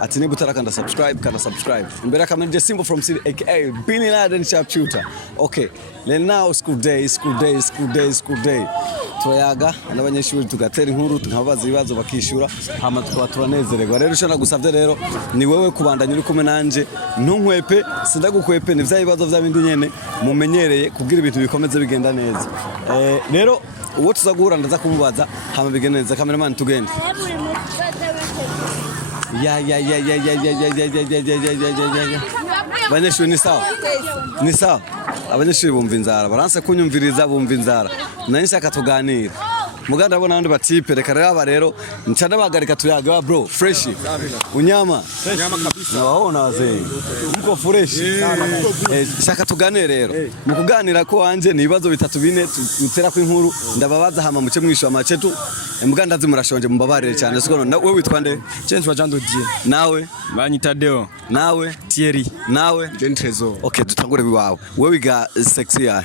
ati niba utarakanda subscribe kana subscribe. Imbere akamera je Simba from City aka Bin Laden Sharpshooter. Okay, now school day. Turayaga n'abanyeshuri tugatera inkuru tukabaza ibibazo bakishura hama tukaba turanezererwa. Rero ushaka gusavye rero ni wewe kubandanya uri kumwe nanje ntunkwepe sindagukwepe ni vya bibazo vya bindi nyene mumenyereye kugira ibintu bikomeze bigenda neza. Rero uwo tuzagura ndaza kumubaza hama bigenda neza. Cameraman tugende. Ya. Banyeshuri ni sawa. Abanyeshuri bumva inzara baranse kunyumviriza bumva inzara nani shaka tuganira muganda abona abandi batipe reka raba rero ncana bagarika tuyaga bro fresh unyama kabisa naona wazee mko fresh shaka tuganire rero mukuganira ko wanje ni ibibazo bitatu bine tutera ku inkuru ndababaza hama muce mwisho amacetu muganda zimurashonje mubabarire cyane siko wewe witwa nde Change wa Jando Die nawe banyita Deo nawe Thierry nawe Trezor. Okay tutangure biwawe wewe wiga section ya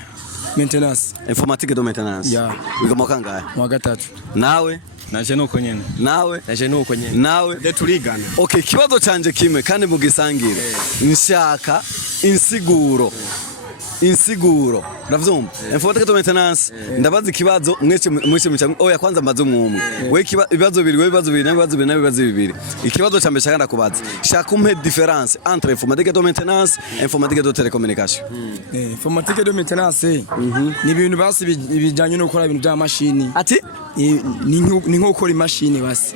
maintenance informatique de maintenance yeah. Wiga mwaka wa gatatu nawe naje nuko nyene nawe de turigana. Okay kibazo canje kimwe kandi mugisangire nshaka insiguro ndavyumva informatique de maintenance ndabaza ikibazo mwese oya kwanza mbazo umwe we ibibazo bibiri ikibazo cyambe shaka ndakubaza shaka umpe difference entre informatique de maintenance et informatique de télécommunication. Informatique de maintenance ni ibintu basi bijanye no gukora ibintu bya machine ati ni nko gukora imashini basi.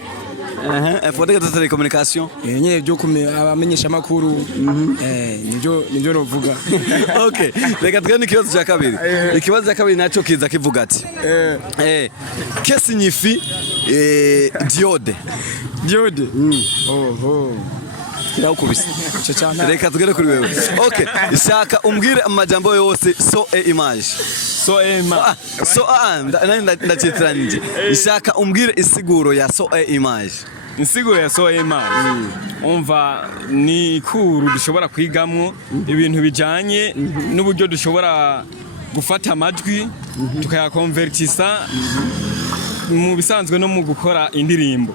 Informatique de télécommunication nyene byo abamenyesha makuru nivyo novuga. Okay reka tugende ikibazo cya kabiri. Ikibazo cya kabiri naco kiza kivuga ati que signifie diode Kirakubise reka tugere kuri wewe. Okay shaka umbwire amajambo yose so et image ndacitranije shaka umbwire isiguro ya so et image. Insiguro ya so et image umva ni kuru dushobora kwigamwo ibintu bijanye n'uburyo dushobora gufata amajwi tukayakonvertisa mu bisanzwe no mu gukora indirimbo.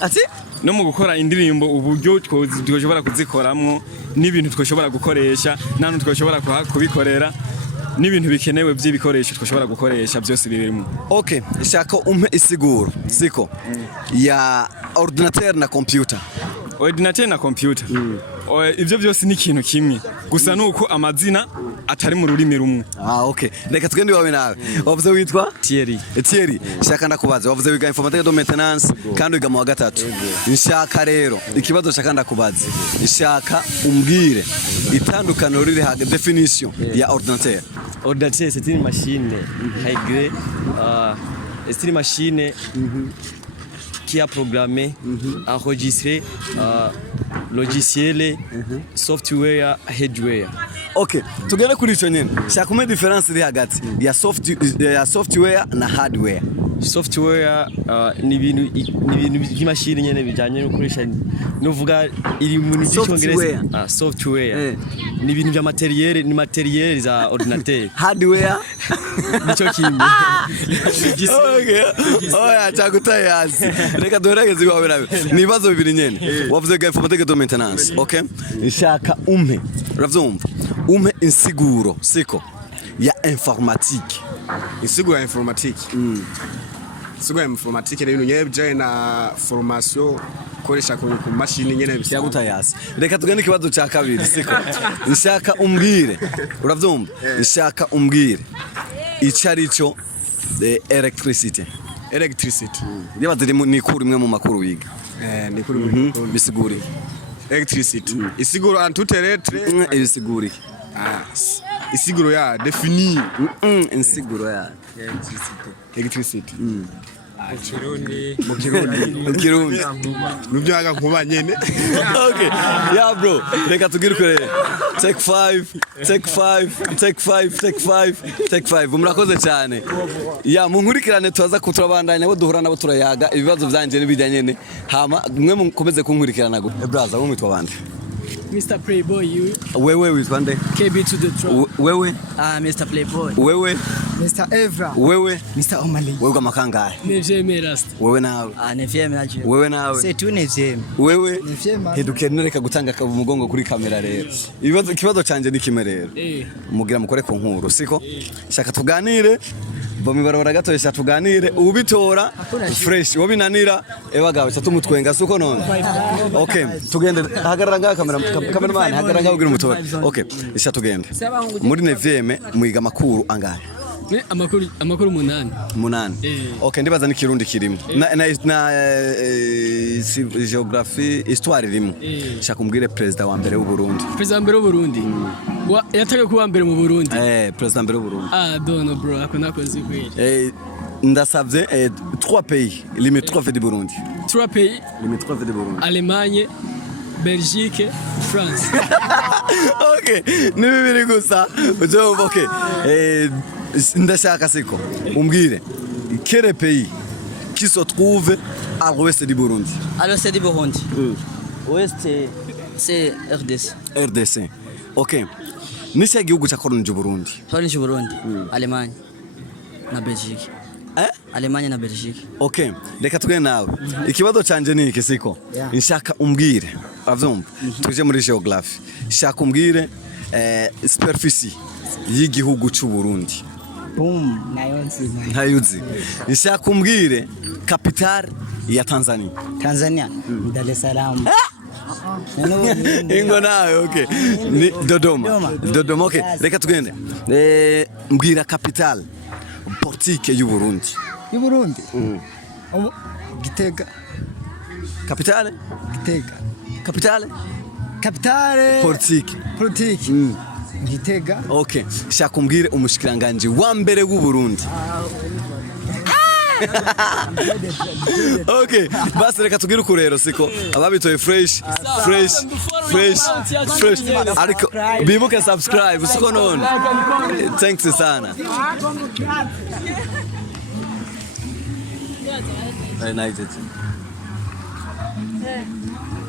Ati no mu gukora indirimbo uburyo twoshobora kuzikoramwo n'ibintu twoshobora gukoresha nanu twoshobora kubikorera n'ibintu bikenewe by'ibikoresho twoshobora gukoresha byose birimo. Okay shaka umpe isiguro siko ya ordinateur na computer. Ordinateur na computer ivyo byose ni ikintu kimwe gusa nuko amazina atari mu rurimi rumwe. Okay reka tugende wawe nawe wavuze witwa Thierry shaka ndakubaza wavuze wiga informatique de maintenance kandi wiga mu wa gatatu. Nshaka rero ikibazo shaka ndakubaza shaka umbwire itandukano riri ha definition ya ordinateur. Ordinateur c'est une machine intégrée c'est une machine qui a programmé, enregistré logiciel, software, hardware. Okay, tugere kuri ico nyene. Shaka ume difference iri hagati ya software na hardware. Software ni ibintu by'imashini nyene bijanye no gukoresha novuga iri mu cyongereza. Software ni ibintu bya materiel za ordinateur. Hardware nico kimwe. Okay. Oya chakutayazi. Reka dorageze wawe nawe. Nibazo bibiri nyene. Wavuze ga informatique de maintenance. Okay? Shaka umpe. Uravyumva? Umpe insiguro siko ya informatique. Insiguro ya informatique. Insiguro ya informatique rero nyene bijanye na formation koresha ku machine nyene byagutayazi. Reka tugende ikibazo cya kabiri siko. Nshaka umbwire. Uravyumva? Nshaka umbwire icarico electricity. Ndiba ziri ni kuri imwe mu makuru wiga. Ni kuri bisiguri. Electricity. Isiguro antuteretre ibisiguri. Isiguro ya définir insiguro ya electricity. Mu Kirundi. Nubyaga nkuba nyene. Okay. Yeah bro. Reka tugire kure. Take 5. Murakoze cyane. Ya munkurikirane tuza kuturabandanya bo duhura nabo turayaga ibibazo byanje n'ibijyanye ne. Hama mwe mukomeze kunkurikirana go. Brother wo mwitwa bande? Mr. Playboy, you. Wewe witwa nde? KB to the top. Wewe? Mr. Playboy. Wewe? Mr. Evra. Wewe? Mr. Omali. Wewe kama kangahe? Nevyeme Rasta. Wewe nawe? Nevyeme naje. Wewe nawe? Se tu nevyeme. Wewe? Nevyeme. Hedukenere gutanga umugongo kuri kamera rero. Ikibazo canje ni kimwe rero. Mugira mukore ku nkuru siko? Shaka tuganire. Bomi barabara gatoyesha tuganire ubitora fresh wobinanira ebagawe tumutwenga suko none. Okay, tugende hagarara nga cameraman hagarara nga ugira umutora. Okay, isha tugende. Muri nevyeme muiga makuru angahe? Amakuru 8. Okay, ndibaza ni kirundi kirimo. Na geography histoire irimo. Shaka umbwire president wa mbere w'u Burundi. President wa mbere w'u Burundi. Yataka kuba mbere mu Burundi. President wa mbere w'u Burundi. Don't bro, akona kozi kweli. Ndasavye 3 pays limitrophes du Burundi. 3 pays limitrophes du Burundi. Allemagne, Belgique, France. Okay, ni bibiri gusa. Okay. Ndashaka siko umbwire quel pays qui se trouve à l'ouest du Burundi? À l'ouest du Burundi. Ouest c'est RDC. RDC. Okay. Nisha gihugu cha koloni ju Burundi. Koloni ju Burundi. Allemagne na Belgique. Allemagne na Belgique. Okay. Reka tugende nawe. Ikibazo canje ni iki siko? Nshaka umbwire. Avyumva. Tuje muri geography. Nshaka umbwire superficie y'igihugu cy'u Burundi. Ntayuzi. Nshaka umbwire capital ya Tanzania. Tanzania. Dar es Salaam. Ingo nawe okay. Ni Dodoma. Dodoma okay. Reka tugende. Mbwira capital politique y'u Burundi. Y'u Burundi? Gitega. Capitale? Gitega. Capitale? Capitale. Politique. Politique. Gitega. Okay. Shaka umbwire umushikiranganje wa mbere w'u Burundi. Okay, basi reka tugire ukurero siko ababitoye fresh. Ariko bibuke subscribe siko none. Thanks sana. Very nice.